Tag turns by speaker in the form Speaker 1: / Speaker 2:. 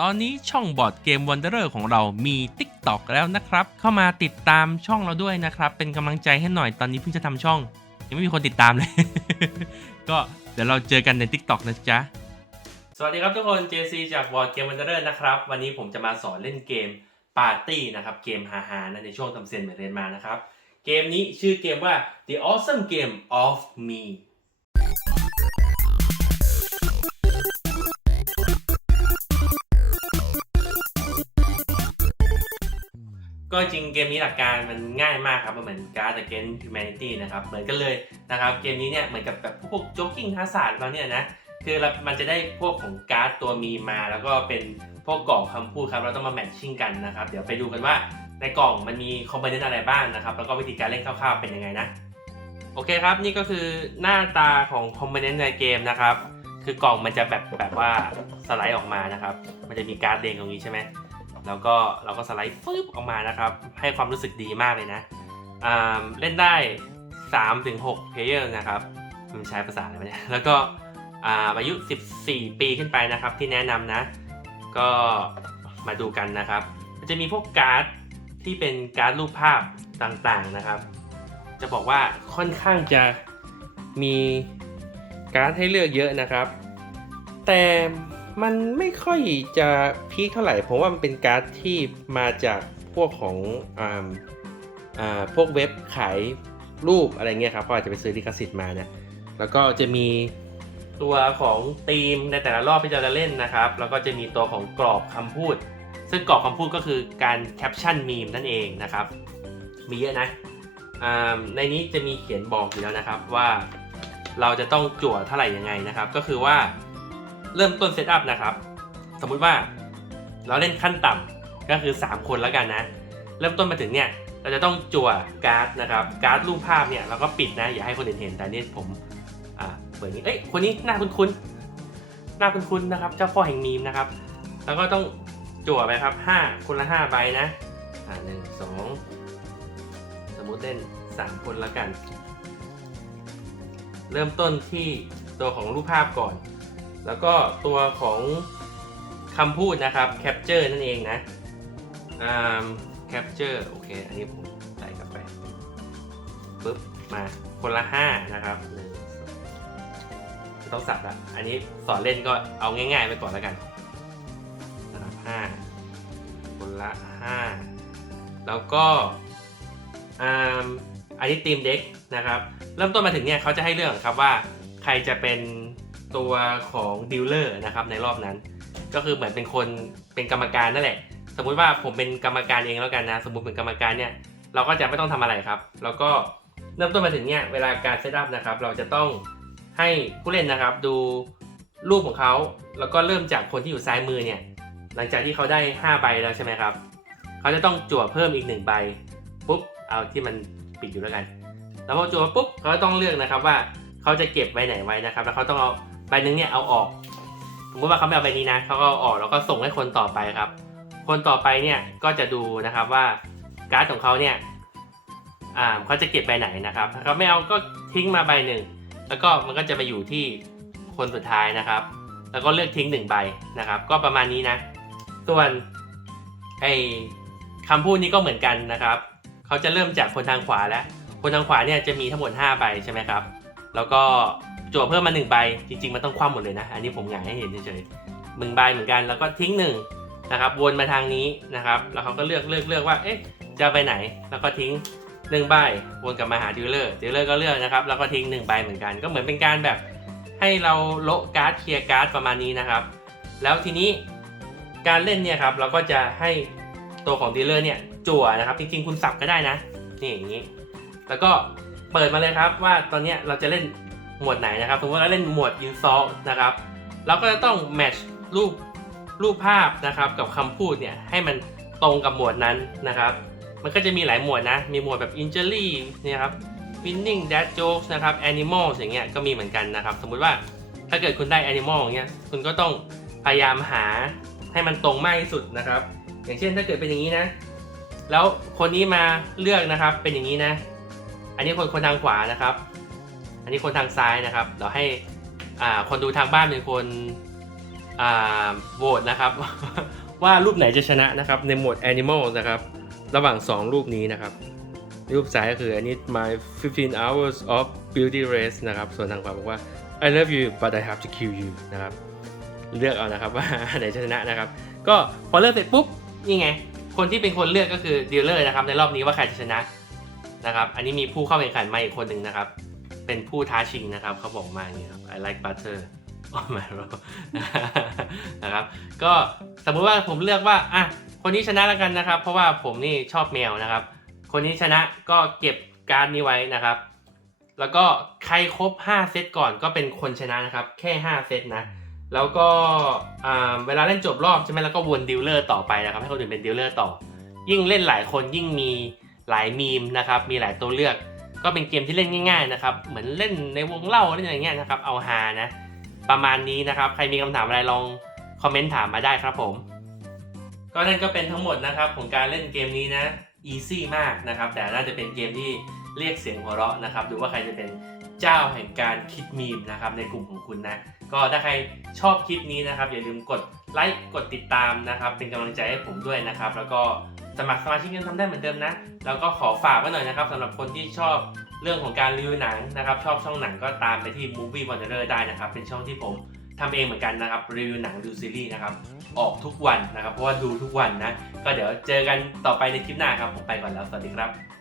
Speaker 1: ตอนนี้ช่องบอร์ดเกมวันเดอร์ของเรามี TikTok แล้วนะครับ เข้ามาติดตามช่องเราด้วยนะครับ เป็นกำลังใจให้หน่อยตอนนี้เพิ่งจะทำช่อง ยังไม่มีคนติดตามเลย ก็เดี๋ยวเราเจอกันใน TikTok นะจ๊ะ สวัสดีครับทุกคน JC จากบอร์ดเกมวันเดอร์นะครับ วันนี้ผมจะมาสอนเล่นเกมปาร์ตี้นะครับเกมฮาๆนะในช่วงทำเซนเหมือนเรียนมานะครับเกมนี้ชื่อเกมว่า The Awesome Game of Me ก็จริงเกมนี้หลักการมันง่ายมากครับมันเหมือน Guard Against Humanity นะครับเหมือนกันเลยนะครับเกมนี้เนี่ยเหมือนกับแบบพวกโจ๊กกิ้งฮาสาดเราเนี่ยนะคือเรามันจะได้พวกของการ์ดตัวมีมา แล้วก็เป็นพวกกล่องคำพูดครับเราต้องมาแมทชิ่งกันนะครับเดี๋ยวไปดูกันว่าในกล่องมันมีคอมโพเนนต์อะไรบ้างนะครับแล้วก็วิธีการเล่นคร่าวๆเป็นยังไงนะโอเคครับนี่ก็คือหน้าตาของคอมโพเนนต์ในเกมนะครับคือกล่องมันจะแบบแบบว่าสไลด์ออกมานะครับมันจะมีการ์ดเด้งตรงนี้ใช่ไหม แล้วก็เราก็สไลด์ปึ๊บออกมานะครับ ให้ความรู้สึกดีมากเลยนะเล่นได้3ถึง6เพลเยอร์นะครับมันใช้ภาษาอะไรวะเนี่ยแล้วก็อาอายุ 14 ปีขึ้นไปนะครับ ที่แนะนำนะ ก็มาดูกันนะครับ มันจะมีพวกการ์ดที่เป็นการ์ดรูปภาพต่างๆนะครับ จะบอกว่าค่อนข้างจะมีการ์ดให้เลือกเยอะนะครับ แต่ มันไม่ค่อยจะพีคเท่าไหร่ผมว่ามันเป็นการ์ดที่มาจากพวกของอ่าอ่าพวกเว็บขายรูปอะไรเงี้ยครับก็อาจจะไปซื้อลิขสิทธิ์มานะแล้วก็จะมีตัวของธีมในแต่ละรอบที่เราจะเล่นนะครับ แล้วก็จะมีตัวของกรอบคำพูด ซึ่งกรอบคำพูดก็คือการแคปชั่นมีมนั่นเองนะครับ มีเยอะนะอ่าในนี้จะมีเขียนบอกอยู่แล้วนะครับว่าเราจะต้องจั่วเท่าไหร่ยังไงนะครับ ก็คือว่า เริ่มต้นเซตอัพนะครับ สมมุติว่าเราเล่นขั้นต่ำก็คือ 3 คนแล้วกันนะ เริ่มต้นมาถึงเนี่ยเราจะต้องจั่วการ์ดนะครับ การ์ดรูปภาพเนี่ยเราก็ปิดนะอย่าให้คนอื่นเห็นแต่นี่ผมอ่าเปิดนี้เอ้ยคนนี้หน้าคุ้นๆหน้าคุ้นๆนะครับ เจ้าพ่อแห่งมีมนะครับ แล้วก็ต้องจั่วไปครับ 5 คนละ 5 ใบนะอ่าหนึ่งสองสมมุติเล่น 3 คนแล้วกัน เริ่มต้นที่ตัวของรูปภาพก่อน แล้วก็ตัวของคำพูดนะครับ capture นั่นเองนะอ่า capture โอเค อันนี้ผมใส่กลับไปปุ๊บ มาคนละ 5 นะครับต้องสับละอันนี้สอนเล่นก็เอาง่ายๆไปก่อนแล้วกันนะครับห้าคนละ 5 แล้วก็อันนี้ทีมเด็กนะครับ เริ่มต้นมาถึงเนี่ยเขาจะให้เลือกครับว่าใครจะเป็น ตัวของดีลเลอร์นะครับในรอบนั้น ก็คือเหมือนเป็นคนเป็นกรรมการนั่นแหละ สมมุติว่าผมเป็นกรรมการเองแล้วกันนะ สมมติเป็นกรรมการเนี่ยเราก็จะไม่ต้องทำอะไรครับ แล้วก็เริ่มต้นมาถึงเนี่ยเวลาการเซตอัพนะครับ เราจะต้องให้ผู้เล่นนะครับดูรูปของเขาแล้วก็เริ่มจากคนที่อยู่ซ้ายมือเนี่ยหลังจากที่เขาได้ 5 ใบแล้วใช่ไหมครับ เขาจะต้องจั่วเพิ่มอีก 1 ใบปุ๊บเอาที่มันปิดอยู่แล้วกัน แล้วพอจั่วปุ๊บเขาก็ต้องเลือกนะครับว่าเขาจะเก็บใบไหนไว้นะครับ แล้วเขาต้องเอา ใบหนึ่งเนี่ยเอาออกสมมติว่าเขาไม่เอาใบนี้นะเขาก็เอาออกแล้วก็ส่งให้คนต่อไปครับ คนต่อไปเนี่ยก็จะดูนะครับว่าการ์ดของเขาเนี่ยอ่าเขาจะเก็บใบไหนนะครับถ้าเขาไม่เอาก็ทิ้งมาใบหนึ่งแล้วก็มันก็จะไปอยู่ที่คนสุดท้ายนะครับ แล้วก็เลือกทิ้งหนึ่งใบนะครับ ก็ประมาณนี้นะ ส่วนไอ้คำพูดนี้ก็เหมือนกันนะครับ เขาจะเริ่มจากคนทางขวาแล้ว คนทางขวาเนี่ยจะมีทั้งหมด 5 ใบใช่ไหมครับ แล้วก็จั่วเพิ่มมา1ใบ จริง ๆ มันต้องคว่ำหมดเลยนะ อันนี้ผมหงายให้เห็นเฉยๆหนึ่งใบเหมือนกัน แล้วก็ทิ้งหนึ่งนะครับ วนมาทางนี้นะครับ แล้วเขาก็เลือกเลือกเลือกว่า เอ๊ะ จะไปไหน แล้วก็ทิ้งหนึ่งใบ วนกลับมาหาดีลเลอร์ ดีลเลอร์ก็เลือกนะครับ แล้วก็ทิ้งหนึ่งใบเหมือนกัน ก็เหมือนเป็นการแบบ ให้เราโละการ์ดเคลียร์การ์ดประมาณนี้นะครับ แล้วทีนี้การเล่นเนี่ยครับ เราก็จะให้ตัวของดีลเลอร์เนี่ยจั่วนะครับ จริงๆ คุณสับก็ได้นะ นี่อย่างนี้ แล้วก็ เปิดมาเลยครับว่าตอนเนี้ยเราจะเล่นหมวดไหนนะครับสมมติว่าเราเล่นหมวด insult นะครับ เราก็จะต้อง match รูปรูปภาพนะครับกับคำพูดเนี่ยให้มันตรงกับหมวดนั้นนะครับ มันก็จะมีหลายหมวดนะ มีหมวดแบบ injury เนี่ยครับ winning dad jokes นะครับ animal อย่างเงี้ยก็มีเหมือนกันนะครับ สมมุติว่าถ้าเกิดคุณได้ animal อย่างเงี้ยคุณก็ต้องพยายามหาให้มันตรงมากที่สุดนะครับ อย่างเช่นถ้าเกิดเป็นอย่างนี้นะ แล้วคนนี้มาเลือกนะครับเป็นอย่างนี้นะ อันนี้คนคนทางขวานะครับ อันนี้คนทางซ้ายนะครับเดี๋ยวให้อ่าคนดูทางบ้านเป็นคนอ่าโหวตนะครับ ว่ารูปไหนจะชนะนะครับ ในโหมด Animal นะครับ ระหว่าง 2 รูปนี้นะครับ รูปซ้ายก็คืออันนี้ my 15 hours of beauty race นะครับ ส่วนทางขวาบอกว่า I love you but I have to kill you นะครับ เลือกเอานะครับว่าไหนจะชนะนะครับ ก็พอเลือกเสร็จปุ๊บ นี่ไง คนที่เป็นคนเลือกก็คือดีลเลอร์นะครับ ในรอบนี้ว่าใครจะชนะ นะครับ อันนี้มีผู้เข้าแข่งขันมาอีกคนหนึ่งนะครับ เป็นผู้ท้าชิงนะครับ เขาบอกมาอย่างนี้ครับ I like butter on my roll นะครับ ก็สมมุติว่าผมเลือกว่า อะ คนนี้ชนะแล้วกันนะครับ เพราะว่าผมนี่ชอบแมวนะครับ คนนี้ชนะก็เก็บการ์ดนี้ไว้นะครับ แล้วก็ใครครบ 5 เซตก่อนก็เป็นคนชนะนะครับ แค่ 5 เซตนะ แล้วก็เวลาเล่นจบรอบใช่ไหมแล้วก็วนดีลเลอร์ต่อไปนะครับ ให้คนอื่นเป็นดีลเลอร์ต่อ ยิ่งเล่นหลายคนยิ่งมี หลายมีมนะครับมีหลายตัวเลือก ก็เป็นเกมที่เล่นง่ายๆนะครับเหมือนเล่นในวงเล่าเล่นอะไรเงี้ยนะครับเอาฮานะประมาณนี้นะครับใครมีคำถามอะไรลองคอมเมนต์ถามมาได้ครับผมก็นั่นก็เป็นทั้งหมดนะครับของการเล่นเกมนี้นะ easy มากนะครับแต่น่าจะเป็นเกมที่เรียกเสียงหัวเราะนะครับดูว่าใครจะเป็นเจ้าแห่งการคิดมีมนะครับในกลุ่มของคุณนะก็ถ้าใครชอบคลิปนี้นะครับอย่าลืมกดไลค์กดติดตามนะครับเป็นกำลังใจให้ผมด้วยนะครับ แล้วก็ สมัครสมาชิกกันทำได้เหมือนเดิมนะ แล้วก็ขอฝากไว้หน่อยนะครับสำหรับคนที่ชอบเรื่องของการรีวิวหนังนะครับ ชอบช่องหนังก็ตามไปที่ Movie Wanderer ได้นะครับ เป็นช่องที่ผมทำเองเหมือนกันนะครับรีวิวหนังดูซีรีส์นะครับ ออกทุกวันนะครับ เพราะว่าดูทุกวันนะ ก็เดี๋ยวเจอกันต่อไปในคลิปหน้าครับ ผมไปก่อนแล้ว สวัสดีครับ